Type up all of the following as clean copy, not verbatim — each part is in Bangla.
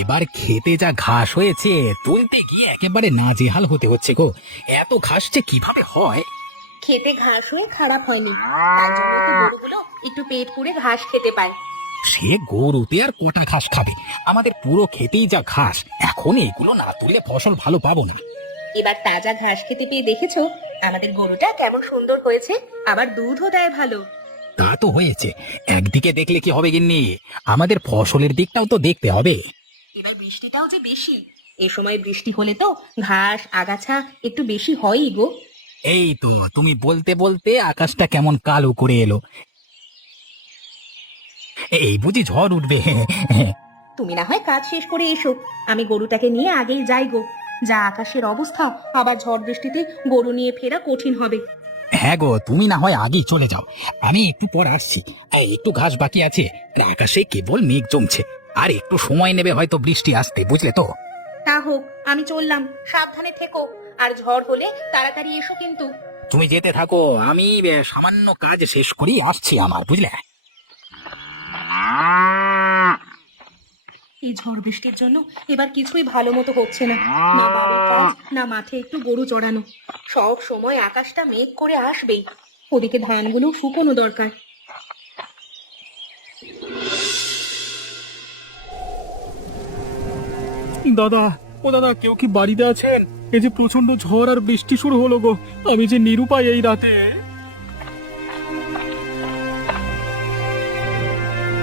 এবার খেতে যা ঘাস হয়েছে, তুলতে গিয়ে একেবারে নাজেহাল হতে হচ্ছে গো। এত ঘাস যে কিভাবে হয়! খেতে ঘাস হয়ে খারাপ হয়নি, তার জন্য তো গরুগুলো একটু পেট পুড়ে ঘাস খেতে পায়। সে গরুতে আর কটা ঘাস খাবে, আমাদের পুরো খেতেই যা ঘাস। এখন এগুলো না তুললে ফসল ভালো পাবো না। এবার তাজা ঘাস খেতে পেয়ে দেখেছো আমাদের গরুটা কেমন সুন্দর হয়েছে, আবার দুধও দেয় ভালো। তা তো হয়েছে, একদিকে দেখলে কি হবে গিন্নি, আমাদের ফসলের দিকটাও তো দেখতে হবে। এবার বৃষ্টিটাও যে বেশি, এ সময় বৃষ্টি হলে তো ঘাস আগাছা একটু বেশি হয়ই গো। এই তো তুমি বলতে বলতে আকাশটা কেমন কালো করে এলো। এই বুঝি ঝড় উঠবে। তুমি না হয় কাজ শেষ করে এসো, আমি গরুটাকে নিয়ে আগেই যাই গো। যা আকাশের অবস্থা, আবার ঝড় বৃষ্টিতে গরু নিয়ে ফেরা কঠিন হবে। হ্যাঁ গো, তুমি না হয় আগেই চলে যাও, আমি একটু পর আসছি। এই একটু ঘাস বাকি আছে, আর আকাশে কেবল মেঘ জমছে, আর একটু সময় নেবে হয়তো বৃষ্টি আসতে, বুঝলে তো। তা হোক, আমি চললাম, সাবধানে থেকো, আর ঝড় হলে তাড়াতাড়ি এসো কিন্তু। তুমি যেতে থাকো, আমি সামান্য কাজ শেষ করি আসছি আমার, বুঝলে। এই ঝড় বৃষ্টির জন্য এবার কিছুই ভালো মতো হচ্ছে না, না বাড়ির কাজ, না মাঠে একটু গরু চড়ানো। সব সময় আকাশটা মেঘ করে আসবেই, ওদিকে ধানগুলো শুকোনো দরকার। দাদা, ও দাদা, কেউ কি বাড়িতে আছেন? এই যে প্রচন্ড ঝড় আর বৃষ্টি শুরু হলো গো, আমি যে নিরুপায় এই রাতে।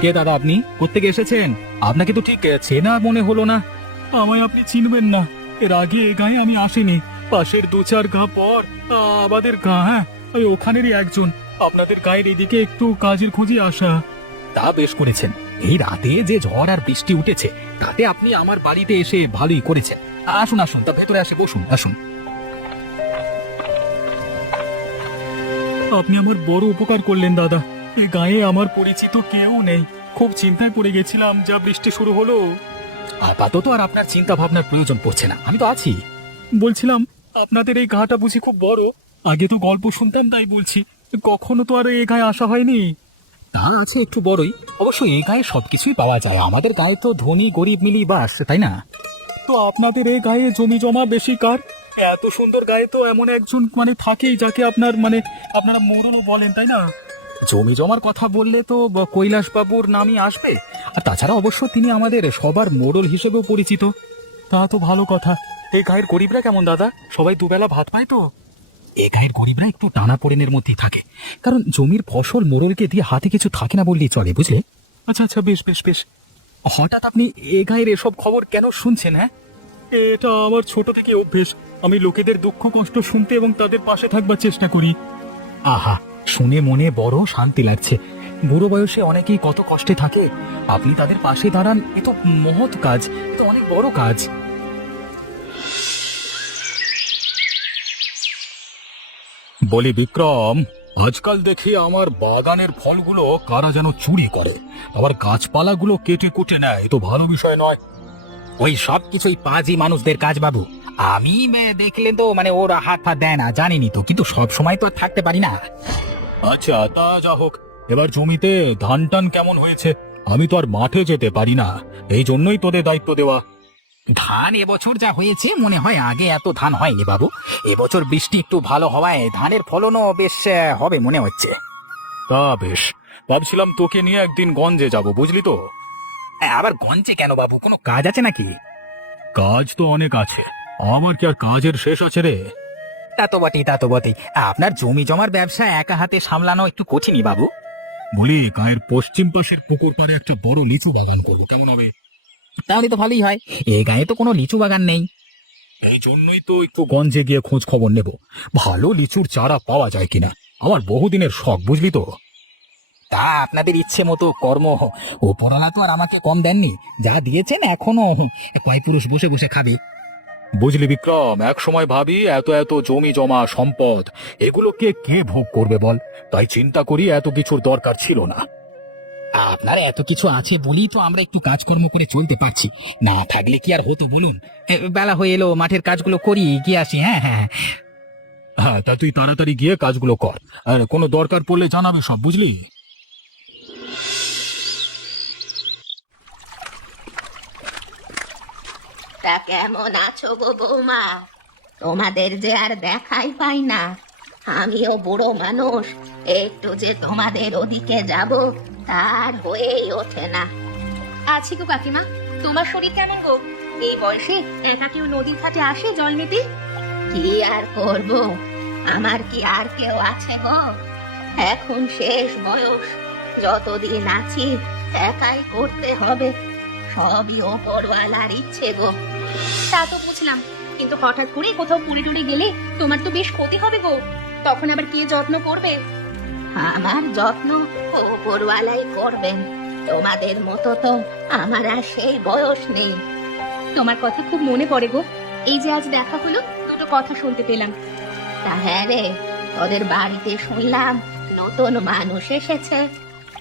কে দাদা, আপনি কোত্থেকে এসেছেন? আপনাকে তো ঠিক চেনা মনে হলো না। আমায় আপনি চিনবেন না, এর আগে এ গায়ে আমি আসিনি। পাশের দু চার গা পর আমাদের গা, হ্যাঁ আমি ওখানেরই একজন। আপনাদের গায়ের এদিকে একটু কাজের খোঁজে আসা। তা বেশ করেছেন, এই রাতে যে ঝড় আর বৃষ্টি উঠেছে, তাতে আপনি আমার বাড়িতে এসে ভালোই করেছেন। আসুন আসুন, তা ভেতরে আসে বসুন, আসুন। আপনি আমার বড় উপকার করলেন দাদা। এই গায়ে আমার পরিচিত কেউ নেই, খুব চিন্তায় পড়ে গেছিলাম যা বৃষ্টি শুরু হলো। আপাতত আর আপনার চিন্তা ভাবনার প্রয়োজন পড়ছে না, আমি তো আছি। বলছিলাম, আপনাদের এই গাটা বুঝি খুব বড়? আগে তো গল্প শুনতাম তাই বলছি, কখনো তো আর এই গায়ে আসা হয়নি। তা আছে একটু বড়ই, অবশ্য এই গায়ে সবকিছুই পাওয়া যায়, আমাদের গায়ে তো ধনী গরিব মিলিয়ে বাস, তাই না? তো আপনাদের এই গায়ে জমি জমা বেশি কার? এত সুন্দর গায়ে তো এমন একজন থাকেই যাকে আপনারা মোড়লও বলেন, তাই না? জমি জমার কথা বললে তো কৈলাস বাবুর নামই আসবে, আর তাছাড়া অবশ্য তিনি আমাদের সবার মোড়ল হিসেবেও পরিচিত। তা তো ভালো কথা। এই গায়ের গরিবরা কেমন দাদা, সবাই দুবেলা ভাত পায় তো? এ গায়ের গরিবরা একটু টানাপোড়েনের মধ্যেই থাকে, কারণ জমির ফসল মোড়লকে দিয়ে হাতে কিছু থাকে না বললেই চলে, বুঝলে। আচ্ছা আচ্ছা, বেশ বেশ বেশ। হঠাৎ আপনি এ গায়ের এসব খবর কেন শুনছেন? হ্যাঁ, এটা আমার ছোট থেকে অভ্যেস। আমি লোকেদের দুঃখ কষ্ট শুনতে এবং তাদের পাশে থাকবার চেষ্টা করি। আহা, শুনে মনে বড় শান্তি লাগছে। বুড়ো বয়সে অনেকেই কত কষ্টে থাকে, আপনি তাদের পাশে দাঁড়ান, এ তো মহৎ কাজ, এ তো অনেক বড় কাজ। বলি বিক্রম, আজকাল দেখি আমার বাগানের ফলগুলো কারা যেন চুরি করে, আবার গাছপালাগুলো কেটে কুটে নেয়। এ তো ভালো বিষয় নয়। ওই সব কিছুই পাজি মানুষদের কাজ বাবু। আমি দেখলে তো ওর হাত পা দেয় না, জানিনি তো, কিন্তু সব সময় তো আর থাকতে পারি না। আচ্ছা, তা যা হোক, এবার জমিতে ধান টান কেমন হয়েছে? আমি তো আর মাঠে যেতে পারি না, এই জন্যই তোদের দায়িত্ব দেওয়া। ধান এবছর যা হয়েছে মনে হয় আগে এত ধান হয়নি বাবু। এবছর বৃষ্টি একটু ভালো হওয়ায় ধানের ফলনও বেশ হবে মনে হচ্ছে। তা বেশ, ভাবছিলাম তোকে নিয়ে একদিন গঞ্জে যাব, বুঝলি তো। আবার গঞ্জে কেন বাবু, কোনো কাজ আছে নাকি? কাজ তো অনেক আছে, আমার কি আর কাজের শেষ আছে রে? তা তো বটেই, তা তো বটেই। আপনার জমি জমার ব্যবসা একা হাতে সামলানো একটু কঠিনই বাবু। বলি, গায়ের পশ্চিম পাশের পুকুর পাড়ে একটা বড় লিচু বাগান করবো, কেমন হবে? তাহলে তো ভালোই হয়, এ গায়ে তো কোনো লিচু বাগান নেই। এই জন্যই তো একটু গঞ্জে গিয়ে খোঁজ খবর নেব, ভালো লিচুর চারা পাওয়া যায় কিনা। আমার বহুদিনের শখ, বুঝলি তো। তা আপনাদের ইচ্ছে মতো কর্ম, ওপরওয়ালা তো আর আমাকে কম দেননি, যা দিয়েছেন এখনো কয় পুরুষ বসে বসে খাবে। বুঝলি বিক্রম, এক সময় ভাবি এত এত জমি জমা সম্পদ, এগুলোকে কে ভোগ করবে বল? তাই চিন্তা করি এত কিছুর দরকার ছিল না। আপনার এত কিছু আছে বলেই তো আমরা একটু কাজকর্ম করে চলতে পারছি, না থাকলে কি আর হতো বলুন। বেলা হয়ে এলো, মাঠের কাজগুলো করি, গিয়ে আসি। হ্যাঁ হ্যাঁ হ্যাঁ। হ্যাঁ, তা তুই তাড়াতাড়ি গিয়ে কাজগুলো কর, আর কোনো দরকার পড়লে জানাবে সব, বুঝলি। তা কেমন আছো গো বৌমা? তোমাদের যে আর দেখাই পাই না। আমিও বুড়ো মানুষ, একটু যে তোমাদের ওদিকে যাব তার হয়েই ওঠে না। আছি গো কাকিমা। তোমার শরীর কেমন গো? এই বয়সে একা কেউ নদীর ঘাটে আসে জল নিতে? কি আর করব, আমার কি আর কেউ আছে গো? এখন শেষ বয়স, যতদিন আছি একাই করতে হবে। সবই ওপরওয়ালার ইচ্ছে গো। তা তো বুঝলাম, কিন্তু হঠাৎ করে কোথাও পুড়ে টুড়ে গেলে তোমার তো বেশ ক্ষতি হবে গো। তখন আবার কে যত্ন করবে? আমার যত্ন ওপরওয়ালাই করবেন। তোমাদের মতো তো আমার আর সেই বয়স নেই। তোমার কথা খুব মনে পড়ে গো। এই যে আজ দেখা হলো, দুটো কথা শুনতে পেলাম। তা হ্যাঁ রে, ওদের বাড়িতে শুনলাম নতুন মানুষ এসেছে।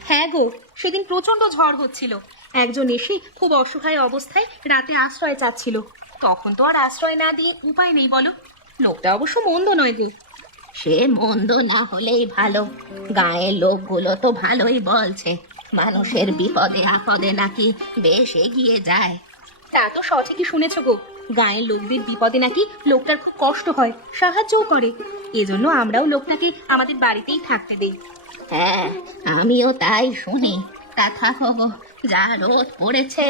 হ্যাঁ গো, সেদিন প্রচন্ড ঝড় হচ্ছিল। একজন এসে খুব অসহায় অবস্থায় রাতে আশ্রয় চাচ্ছিল। তখন তো আর আশ্রয় না দিয়ে উপায় নেই বলো। লোকটা অবশ্য মন্দ নয় গো। সে মন্দ না হলেই ভালো। গায়ের লোকগুলো তো ভালোই বলছে, মানুষের বিপদে আপদে নাকি বেশ এগিয়ে যায়। তা তো সঠিকই শুনেছ গো। গায়ের লোকদের বিপদে নাকি লোকটার খুব কষ্ট হয়, সাহায্যও করে। এজন্য আমরাও লোকটাকে আমাদের বাড়িতেই থাকতে দেই। হ্যাঁ, আমিও তাই শুনি। তা থাকো গো, যা রোদ পড়েছে,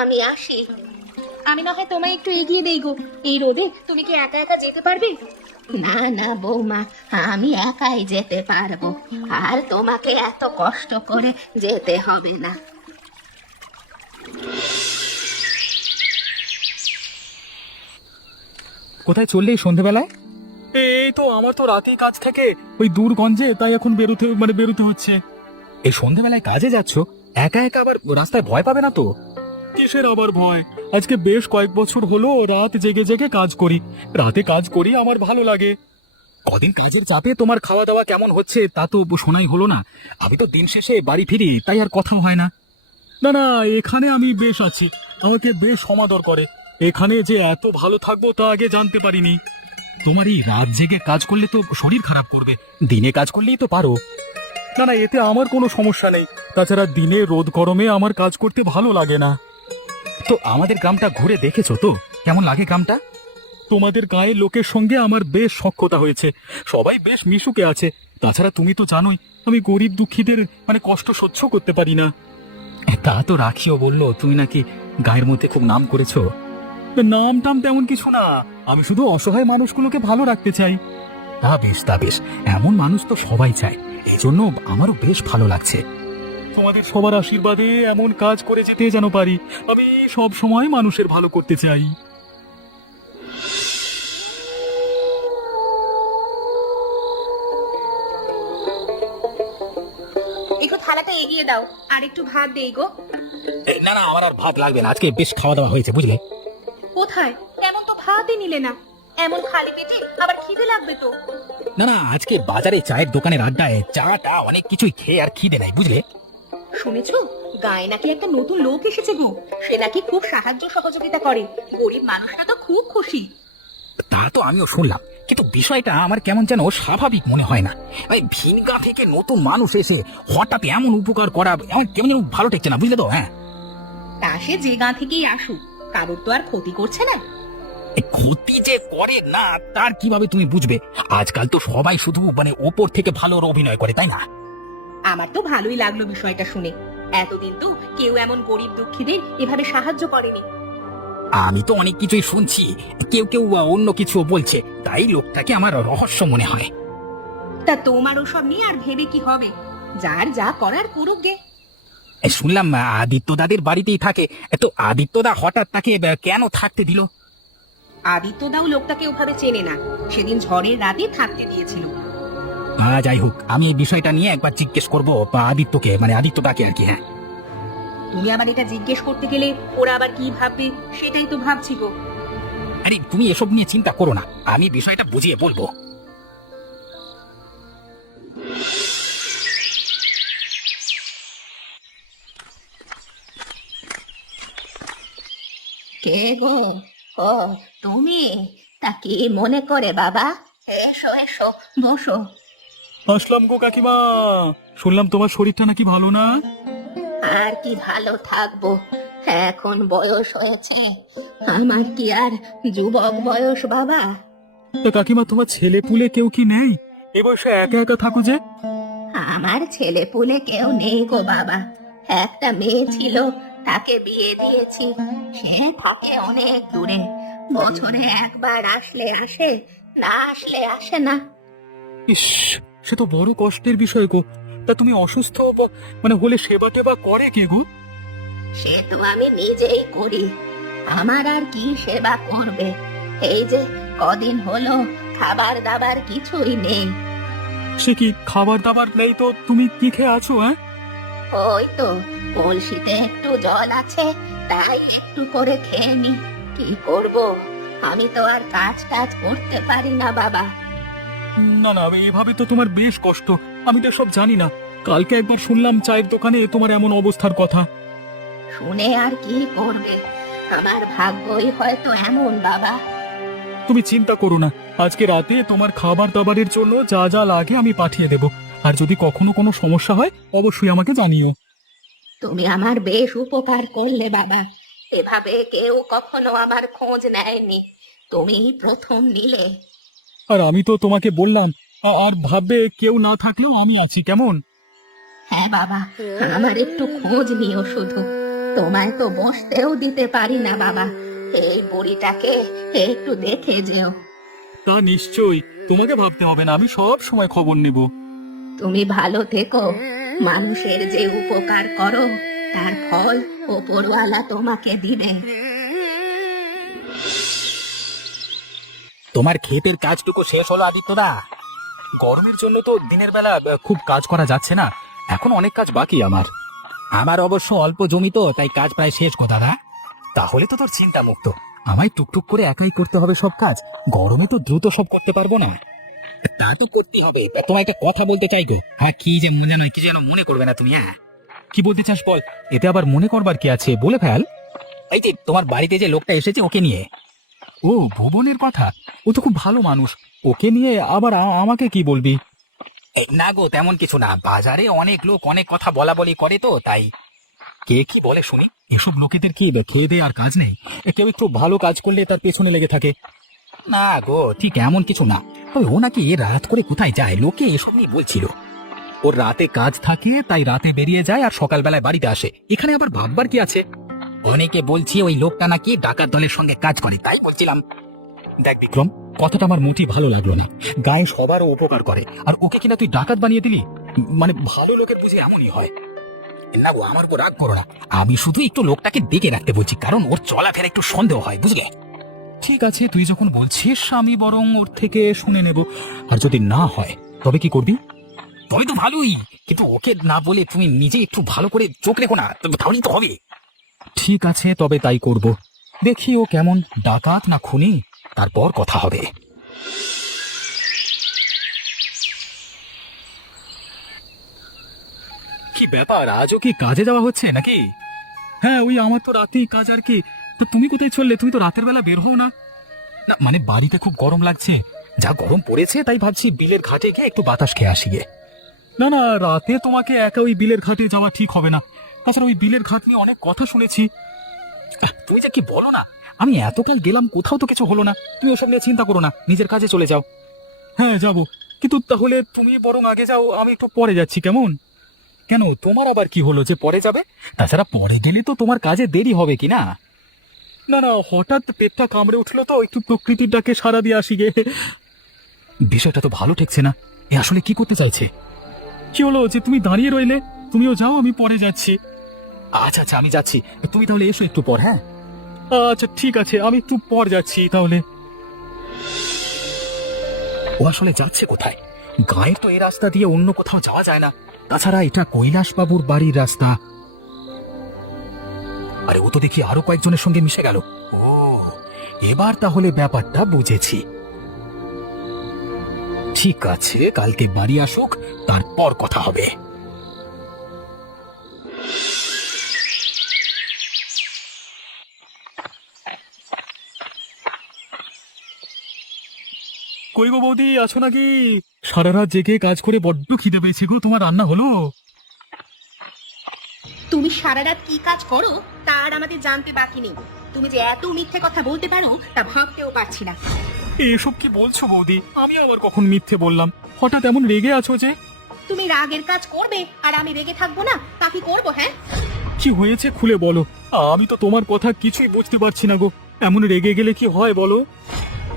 আমি আসি। আমি না হয় তোমায় একটু এগিয়ে দেই গো। এই রোদে তুমি কি একা একা যেতে পারবে? না না বৌমা, আমি একাই যেতে পারবো, আর তোমাকে এত কষ্ট করে যেতে হবে না। কোথায় চললে এই সন্ধেবেলায়? এই তো আমার তো রাতেই কাজ থেকে ওই দূরগঞ্জে, তাই এখন বেরোতে হচ্ছে। এই সন্ধেবেলায় কাজে যাচ্ছ? একা একা আবার রাস্তায় ভয় পাবে না তো? কিসের আবার ভয়? আজকে বেশ কয়েক বছর হলো রাত জেগে জেগে কাজ করি। রাতে কাজ করি, আমার ভালো লাগে। কদিন কাজের চাপে তোমার খাওয়া দাওয়া কেমন হচ্ছে তা তো শোনাই হলো না। আমি তো দিন শেষে বাড়ি ফিরি, তাই আর কথা হয় না। না না, এখানে আমি বেশ আছি, আমাকে বেশ সমাদর করে। এখানে যে এত ভালো থাকবো তা আগে জানতে পারিনি। তোমার এই রাত জেগে কাজ করলে তো শরীর খারাপ করবে, দিনে কাজ করলেই তো পারো। না না, এতে আমার কোনো সমস্যা নেই। তাছাড়া দিনে রোদ গরমে আমার কাজ করতে ভালো লাগে না। তো আমাদের গ্রামটা ঘুরে দেখেছো তো? কেমন লাগে গ্রামটা? তোমাদের গায়ের লোকের সঙ্গে আমার বেশ সখ্যতা হয়েছে, সবাই বেশ মিশুকে আছে। তাছাড়া তুমি তো জানোই আমি গরিব দুঃখীদের কষ্ট সহ্য করতে পারি না। তা তো রাখিও বললো তুমি নাকি গায়ের মধ্যে খুব নাম করেছো। নাম টাম তেমন কিছু না, আমি শুধু অসহায় মানুষগুলোকে ভালো রাখতে চাই। তা বেশ, এমন মানুষ তো সবাই চায়, এই জন্য আমারও বেশ ভালো লাগছে। তোমাদের সবার আশীর্বাদে এমন কাজ করে যেতে যেন পারি। আমি সব সময় মানুষের ভালো করতে চাই। একটু থালাটা এগিয়ে দাও, আর একটু ভাত দেই গো। না না, আমার আর ভাত লাগবে না, আজকে বেশ খাওয়া দাওয়া হয়েছে বুঝলে। কোথায়? এমন তো ভাতই নিলে না। এমন খালি পেটে আবার খিদে লাগবে তো। না না, আজকে বাজারে চায়ের দোকানের আড্ডায় চাটা অনেক কিছুই খেয়ে আর খিদে নাই বুঝলে। শুনেছো, গায়ে নাকি একটা নতুন লোক এসেছে গো। সে নাকি খুব সাহায্য সহযোগিতা করে। গরিব মানুষরা তো খুব খুশি। তা তো আমিও শুনলাম, কিন্তু বিষয়টা আমার কেমন যেন স্বাভাবিক মনে হয় না। এই ভিনগা থেকে নতুন মানুষ এসে হঠাৎ এমন উপকার করা আমার কেমন যেন ভালো ঠেকছে না বুঝলে তো। হ্যাঁ, তা সে যে গা থেকেই আসুক, কারোর তো আর ক্ষতি করছে না। এই ক্ষতি যে করে না তার কিভাবে তুমি বুঝবে? আজকাল তো সবাই শুধু ওপর থেকে ভালো অভিনয় করে, তাই না? আমার তো ভালোই লাগলো বিষয়টা শুনে। এতদিন তো কেউ এমন গরিব দুঃখীদের এভাবে সাহায্য করেনি। আমি তো অনেক কিছুই শুনছি, কেউ কেউ অন্য কিছু বলছে, তাই লোকটাকে আমার রহস্য মনে হয়। তা তোমার ওসব নিয়ে আর ভেবে কি হবে? যার যা করার করুক গে। শুনলাম আদিত্য দাদের বাড়িতেই থাকে, তো আদিত্য দা হঠাৎ তাকে কেন থাকতে দিল? আদিত্য দাও লোকটাকে ওভাবে চেনে না, সেদিন ঝড়ের রাতে থাকতে দিয়েছিল। যাই হোক, আমি এই বিষয়টা নিয়ে একবার জিজ্ঞেস করবো আদিত্যকে, আদিত্য দাকে আর কি। হ্যাঁ, তুমি আবার এটা জিজ্ঞেস করতে গেলে ওরা আবার কি ভাববে সেটাই তো ভাবছি গো। আরে তুমি এসব নিয়ে চিন্তা করো না, আমি বিষয়টা বুঝিয়ে বলবো। কে গো? ও তুমি? তা কি মনে করে বাবা? এসো এসো, বসো। আসলাম গো কাকিমা, শুনলাম তোমার শরীরটা নাকি ভালো না। আর কি ভালো থাকবো, এখন বয়স হয়েছে, আমার কি আর যুবক বয়স বাবা? তা কাকিমা, তোমার ছেলে পুলে কেউ কি নেই? এ বয়সে একা একা থাকো যে? আমার ছেলে পুলে কেউ নেই গো বাবা। একটা মেয়ে ছিল, তাকে বিয়ে দিয়েছি। সে থাকে অনেক দূরে, বছরে একবার আসলে আসে, না আসলে আসে না। ইস, সে তো বড় কষ্টের বিষয় গো। তা তুমি অসুস্থ মানে হলে সেবা টেবা করে কে গো? সে তো আমি নিজেই করি, আমার আর কি সেবা করবে? এই যে কদিন হলো খাবার দাবার কিছুই নেই। সে কি, খাবার দাবার নেই তো তুমি কি খেয়ে আছো? হ্যাঁ, ওই তো কলসিতে একটু জল আছে, তাই একটু করে খেয়ে নি। কি করব, আমি তো আর কাজ টাজ করতে পারি না বাবা। না না, এভাবে তো তোমার বেশ কষ্ট। আমি তো সব জানি না। কালকে একবার শুনলাম চায়ের দোকানে তোমার এমন অবস্থার কথা। শুনে আর কি করবে, আমার ভাগ্যই হয়তো এমন বাবা। তুমি চিন্তা করো না, আজকে রাতে তোমার খাবার দাবারের জন্য যা যা লাগে আমি পাঠিয়ে দেব। আর যদি কখনো কোনো সমস্যা হয় অবশ্যই আমাকে জানিও। তুমি আমার বেশ উপকার করলে বাবা, এভাবে কেউ কখনো আমার খোঁজ নেয়নি, তুমি প্রথম নিলে। আর আমি তো তোমাকে বললাম, আর ভাববে কেউ না থাকলেও আমি আছি, কেমন? হ্যাঁ বাবা, আমার একটু খোঁজ নিও শুধু। তোমায় তো বসতেও দিতে পারি না বাবা, এই বুড়িটাকে একটু দেখে যেও। তা নিশ্চয়ই, তোমাকে ভাবতে হবে না, আমি সব সময় খবর নেব। তুমি ভালো থেকো। মানুষের যে উপকার করো, তার ফল ওপরওয়ালা তোমাকে দিবে। তোমার ক্ষেতের কাজটুকু শেষ হলো আদিত্যদা? গরমের জন্য তো দিনের বেলা খুব কাজ করা যাচ্ছে না, এখন অনেক কাজ বাকি আমার। আমার অবশ্য অল্প জমি তো, তাই কাজ প্রায় শেষ গো দাদা। তাহলে তো তোর চিন্তা মুক্ত। আমায় টুকটুক করে একাই করতে হবে সব কাজ, গরমে তো দ্রুত সব করতে পারবো না। তা তো করতেই হবে। তোমায় একটা কথা বলতে চাই গো। হ্যাঁ, কি যেন মনে করবে না তুমি? হ্যাঁ, কি বলতে চাস বল, এতে আবার মনে করবার কি আছে, বলে ফেল। এই যে তোমার বাড়িতে যে লোকটা এসেছে, ওকে নিয়ে। ও, ভুবনের কথা? ও তো খুব ভালো মানুষ, ওকে নিয়ে আবার আমাকে কি বলবি? এই না গো, তেমন কিছু না। বাজারে অনেক লোক অনেক কথা বলা বলি করে তো, তাই। কে কি বলে শুনি? এসব লোকেদের কি খেয়ে দে আর কাজ নেই? কেউ একটু ভালো কাজ করলে তার পেছনে লেগে থাকে। না গো, ঠিক এমন কিছু না। ওই ও নাকি রাত করে কোথায় যায়, লোকে এসব নিয়ে বলছিল। ওর রাতে কাজ থাকে, তাই রাতে বেরিয়ে যায় আর সকালবেলায় বাড়িতে আসে। এখানে আবার ভাববার কি আছে? অনেকে বলছে ওই লোকটা নাকি ডাকাত দলের সঙ্গে কাজ করে, তাই বলছিলাম। দেখ বিক্রম, কথাটা আমার মোটেই ভালো লাগলো না। গায়ে সবারও উপকার করে, আর ওকে কিনা তুই ডাকাত বানিয়ে দিলি। মানে ভালো লোকের বুঝি এমনই হয়? না গো, আমার উপর রাগ করো না। আমি শুধু একটু লোকটাকে দেখে রাখতে বলছি, কারণ ওর চলাফেরা একটু সন্দেহ হয়, বুঝলে। ঠিক আছে, তুই যখন বলছিস আমি বরং ওর থেকে শুনে নেব। আর যদি না হয় তবে কি করবি? তবে তো ভালোই, কিন্তু ওকে না বলে তুমি নিজে একটু ভালো করে চোখ রেখো না, তাহলেই তো হবে। ঠিক আছে, তবে তাই করব। দেখি ও কেমন, ডাকাত না খুনি, তারপর কথা হবে। কি ব্যাপার, আজও কি কাজে যাওয়া হচ্ছে নাকি? হ্যাঁ, ওই আমার তো রাতেই কাজ আর কি। তো তুমি কোথায় চললে? তুমি তো রাতের বেলা বের হও না। না মানে বাড়িতে খুব গরম লাগছে, যা গরম পড়েছে, তাই ভাবছি বিলের ঘাটে গিয়ে একটু বাতাস খেয়ে আসি গে। না না, রাতে তোমাকে একা ওই বিলের ঘাটে যাওয়া ঠিক হবে না। তাছাড়া ওই বিলের ঘাট নিয়ে অনেক কথা শুনেছি। তুমি যা কি বলো না, আমি এতকাল গেলাম, কোথাও তো কিছু হলো না। তুমি ওসব নিয়ে চিন্তা করো না, নিজের কাজে চলে যাও। হ্যাঁ যাবো, কিন্তু তাহলে তুমি বরং আগে যাও, আমি একটু পরে যাচ্ছি, কেমন? কেন, তোমার আবার কি হলো যে পরে যাবে? তাছাড়া পরে গেলে তো তোমার কাজে দেরি হবে কি না? না না, হঠাৎ পেটটা কামড়ে উঠলো তো, একটু প্রকৃতির ডাকে সাড়া দিয়ে আসি গে। বিষয়টা তো ভালো ঠেকছে না। এ আসলে কি করতে চাইছে? কি হলো যে তুমি দাঁড়িয়ে রইলে? তুমিও যাও, আমি পরে যাচ্ছি। আচ্ছা আচ্ছা, আমি যাচ্ছি, তুমি তাহলে এসো একটু পর। হ্যাঁ আচ্ছা ঠিক আছে, আমি একটু পর যাচ্ছি তাহলে। ও আসলে যাচ্ছে কোথায়? গায়ের তো এই রাস্তা দিয়ে অন্য কোথাও যাওয়া যায় না। তাছাড়া এটা কৈলাসবাবুর বাড়ির রাস্তা। আরে ও তো দেখি আরো কয়েকজনের সঙ্গে মিশে গেল। ও, এবার তাহলে ব্যাপারটা বুঝেছি। ঠিক আছে, কালকে বাড়ি আসুক, তারপর কথা হবে। কই গো বৌদি, আছো নাকি? সারা রাত জেগে কাজ করে বড্ড খিদে পেয়েছে গো। তোমার রান্না হলো? তুমি সারা রাত কি কাজ করো তার আমাদের জানতে বাকি নেই। তুমি যে এত মিথ্যে কথা বলতে পারো তা ভাবতেও পারছি না। এসব কি বলছো বৌদি? আমি আবার কখন মিথ্যে বললাম? হঠাৎ এমন রেগে আছো যে? তুমি রাগের কাজ করবে আর আমি রেগে থাকবো না, তা কি করবো? হ্যাঁ, কি হয়েছে খুলে বলো। আমি তো তোমার কথা কিছুই বুঝতে পারছি না গো। এমন রেগে গেলে কি হয় বলো?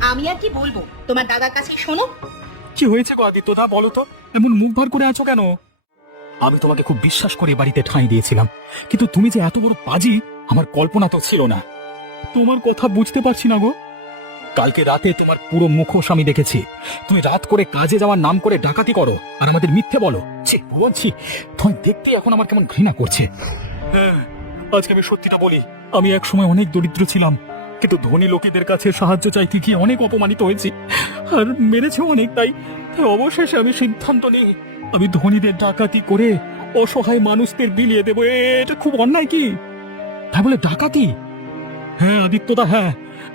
আমি আর কি বলবো, তোমার দাদার কাছে শোনো। কি হয়েছে গো আদিত্য দা, বলো তো? এমন মুখ ভার করে আছো কেন? আমি তোমাকে খুব বিশ্বাস করে বাড়িতে ঠাঁই দিয়েছিলাম, কিন্তু তুমি যে এত বড় পাজি আমার কল্পনা তো ছিল না। তোমার কথা বুঝতে পারছি না গো। কালকে রাতে তোমার পুরো মুখোশ আমি দেখেছি। তুমি রাত করে কাজে যাওয়ার নাম করে ডাকাতি করো আর আমাদের মিথ্যে বলো। ছি ভুবন, ছি, তুমি দেখতে এখন আমার কেমন ঘৃণা করছে। হ্যাঁ, আজকে আমি সত্যিটা বলি, আমি এক সময় অনেক দরিদ্র ছিলাম, কিন্তু ধনী লোকেদের কাছে সাহায্য চাইতে গিয়ে অনেক অপমানিত হয়েছি আর মেরেছে অনেক। তাই অবশেষে আমি সিদ্ধান্ত নিই আমি ধনীদের ডাকাতি করে অসহায় মানুষদের বিলিয়ে দেবো। এটা খুব অন্যায় কি? তাই বলে ডাকাতি? হ্যাঁ আদিত্যদা, হ্যাঁ,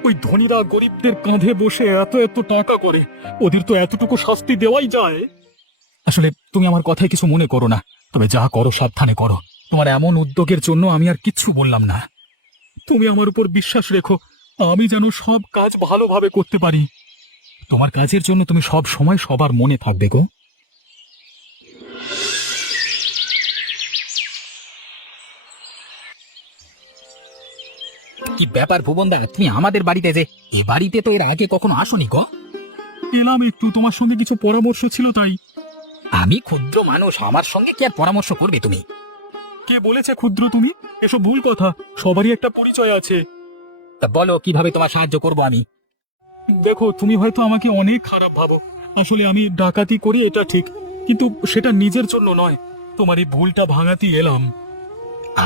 ওই ধনীরা গরিবদের কাঁধে বসে এত এত টাকা করে, ওদের তো এতটুকু শাস্তি দেওয়াই যায়। আসলে তুমি আমার কথায় কিছু মনে করো না, তবে যা করো সাবধানে করো। তোমার এমন উদ্যোগের জন্য আমি আর কিচ্ছু বললাম না। তুমি আমার উপর বিশ্বাস রেখো, আমি যেন সব কাজ ভালোভাবে করতে পারি। তোমার কাজের জন্য তুমি সব সময় সবার মনে থাকবে গো। কি ব্যাপার ভুবনদা, তুমি আমাদের বাড়িতে যে? এ বাড়িতে তো এর আগে কখনো আসোনি গো। এলাম একটু, তোমার সঙ্গে কিছু পরামর্শ ছিল তাই। আমি ক্ষুদ্র মানুষ, আমার সঙ্গে কি আর পরামর্শ করবে তুমি? কে বলেছে ক্ষুদ্র তুমি? এসব ভুল কথা, সবারই একটা পরিচয় আছে। তা বলো কিভাবে তোমার সাহায্য করব আমি। দেখো, তুমি হয়তো আমাকে অনেক খারাপ ভাবো। আসলে আমি ডাকাতি করি এটা ঠিক, কিন্তু সেটা নিজের জন্য নয়। তোমার এই ভুলটা ভাঙাতে এলাম।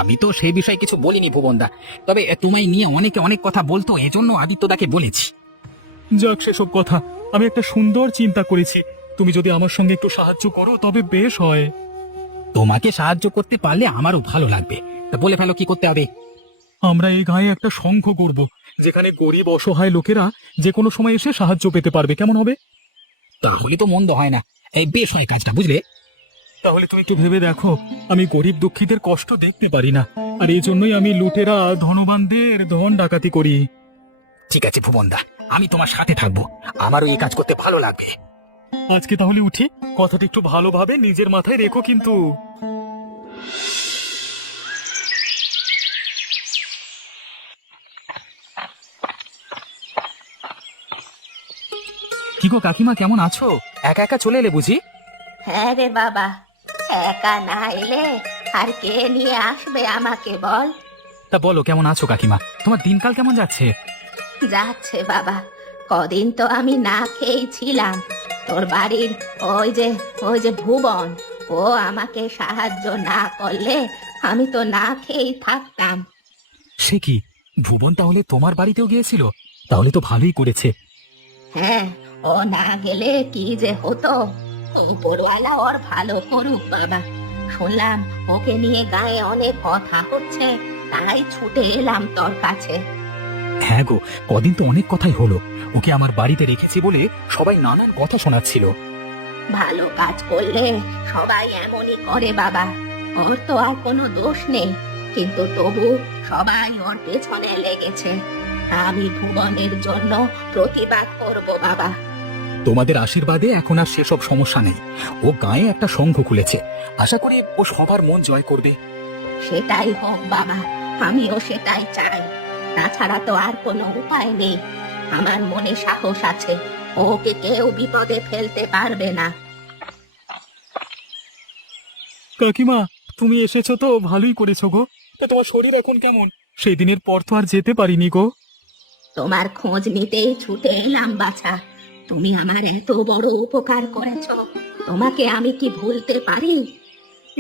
আমি তো সেই বিষয়ে কিছু বলিনি ভুবনদা, তবে তোমায় নিয়ে অনেকে অনেক কথা বলতো, এজন্য আদিত্যদাকে বলেছি। যাক সেসব কথা, আমি একটা সুন্দর চিন্তা করেছি। তুমি যদি আমার সঙ্গে একটু সাহায্য করো তবে বেশ হয়। তোমাকে সাহায্য করতে পারলে আমারও ভালো লাগবে। তা বলে ফেলো কি করতে হবে। আমরা এই গায়ে একটা সংঘ করব, যেখানে গরিব অসহায় লোকেরা যে কোনো সময় এসে সাহায্য পেতে পারবে। কেমন হবে? তাহলে তো মন্দ হয় না, এই বেশ হয় কাজটা, বুঝলে? তাহলে তুমি একটু ভেবে দেখো, আমি গরিব দুঃখীদের কষ্ট দেখতে পারি না, আর এই জন্যই আমি লুটেরা ধনবানদের ধন ডাকাতি করি। ঠিক আছে ভুবনদা, আমি তোমার সাথে থাকবো, আমারও এই কাজ করতে ভালো লাগবে। আজকে তাহলে উঠি, কথাটা একটু ভালোভাবে নিজের মাথায় রেখো কিন্তু। কি গো কাকিমা, কেমন আছো? একা একা চলে এলে বুঝি? হ্যাঁ রে বাবা, একা না এলে আর কে নিয়ে আসবে আমাকে বল? তা বলো কেমন আছো কাকিমা, তোমার দিনকাল কেমন যাচ্ছে? যাচ্ছে বাবা, কদিন তো আমি না খেয়েই ছিলাম। তোর বাড়ির ওই যে ভুবন, ও আমাকে সাহায্য না করলে আমি তো না খেয়েই থাকতাম। সে কি, ভুবন তাহলে তোমার বাড়িতেও গিয়েছিল? তাহলে তো ভালোই করেছে। হ্যাঁ, ও না গেলে কি যে হতো। উপরওয়ালা ওর ভালো করুক বাবা। শুনলাম ওকে নিয়ে গায়ে অনেক কথা হচ্ছে, তাই ছুটে এলাম তোর কাছে। হ্যাঁ গো, কদিন তো অনেক কথাই হলো। ওকে আমার বাড়িতে রেখেছি বলে সবাই নানান কথা শোনাচ্ছিল। ভালো কাজ করলে সবাই এমনই করে বাবা। ওর তো আর কোনো দোষ নেই, কিন্তু তবু সবাই ওর পেছনে লেগেছে। আমি ভুবনের জন্য প্রতিবাদ করব বাবা। তোমাদের আশীর্বাদে এখন আর সেসব সমস্যা নেই। ও গায়ে একটা সংঘ খুলেছে, আশা করি ও সবার মন জয় করবে। সেটাই হোক বাবা, আমিও সেটাই চাই। তাছাড়া তো আর কোনো উপায় নেই। আমার মনে সাহস আছে, ওকে কেউ বিপদে ফেলতে পারবে না। কাকিমা, তুমি এসেছো তো ভালোই করেছো গো। তা তোমার শরীর এখন কেমন? সেই দিনের পর তো আর যেতে পারিনি গো। তোমার খোঁজ নিতেই ছুটে এলাম বাছা। তুমি আমার এত বড় উপকার করেছো, তোমাকে আমি কি ভুলতে পারি?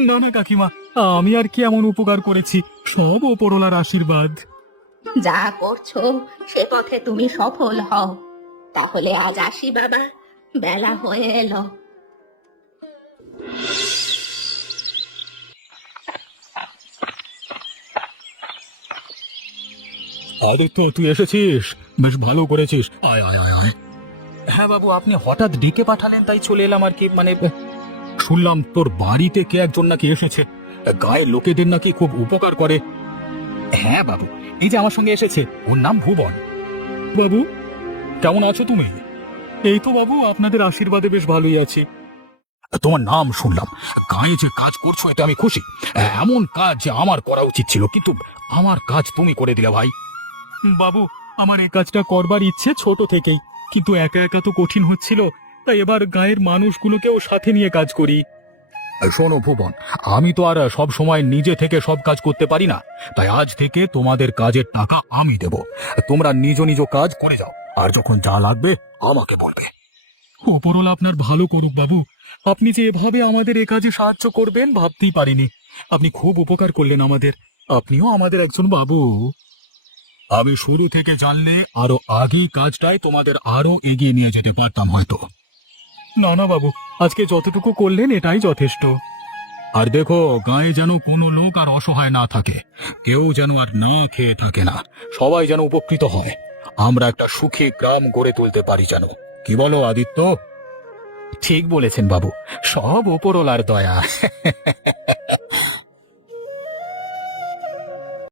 না না কাকিমা, আমি আর কি এমন উপকার করেছি? সব ওপরওয়ালার আশীর্বাদ। যা করছো সে পথে তুমি সফল হও। তাহলে আজ আসি বাবা, বেলা হয়ে এলো। আদিত্য, তুই এসেছিস, বেশ ভালো করেছিস। আয় আয় আয় আয়। হ্যাঁ বাবু, আপনি হঠাৎ ডেকে পাঠালেন তাই চলে এলাম আর কি। শুনলাম তোর বাড়িতে কে একজন নাকি এসেছে, গায়ের লোকেদের নাকি খুব উপকার করে। হ্যাঁ বাবু, এই যে আমার সঙ্গে এসেছে, ওর নাম ভুবন। বাবু কেমন আছো তুমি? এই তো বাবু, আপনাদের আশীর্বাদে বেশ ভালোই আছি। তোমার নাম শুনলাম, গায়ে যে কাজ করছো এতে আমি খুশি। এমন কাজ যে আমার করা উচিত ছিল, কিন্তু আমার কাজ তুমি করে দিলে ভাই। বাবু, আমার এই কাজটা করবার ইচ্ছে ছোট থেকেই, কিন্তু একা একা তো কঠিন হচ্ছিল, তাই এবার গায়ের মানুষগুলোকেও সাথে নিয়ে কাজ করি। শোনো ভুবন, আমি তো আর সব সময় নিজে থেকে সব কাজ করতে পারি না, তাই আজ থেকে তোমাদের কাজের টাকা আমি দেব। তোমরা নিজ নিজ কাজ করে যাও, আর যখন যা লাগবে আমাকে বলবে। ওপরওয়ালা আপনার ভালো করুক বাবু, আপনি যে এভাবে আমাদের এ কাজে সাহায্য করবেন ভাবতেই পারিনি। আপনি খুব উপকার করলেন আমাদের, আপনিও আমাদের একজন বাবু। আমি শুরু থেকে জানলে আরো আগেই কাজটাই তোমাদের আরো এগিয়ে নিয়ে যেতে পারতাম হয়তো। না না বাবু, আজকে যতটুকু করলেন এটাই যথেষ্ট। আর দেখো, গায়ে যেন কোনো লোক আর অসহায় না থাকে, কেউ যেন আর না খেয়ে থাকে না, সবাই যেন উপকৃত হয়। আমরা একটা সুখী গ্রাম গড়ে তুলতে পারি যেন। কি বলো আদিত্য? ঠিক বলেছেন বাবু, সব ওপরওয়ালার দয়া।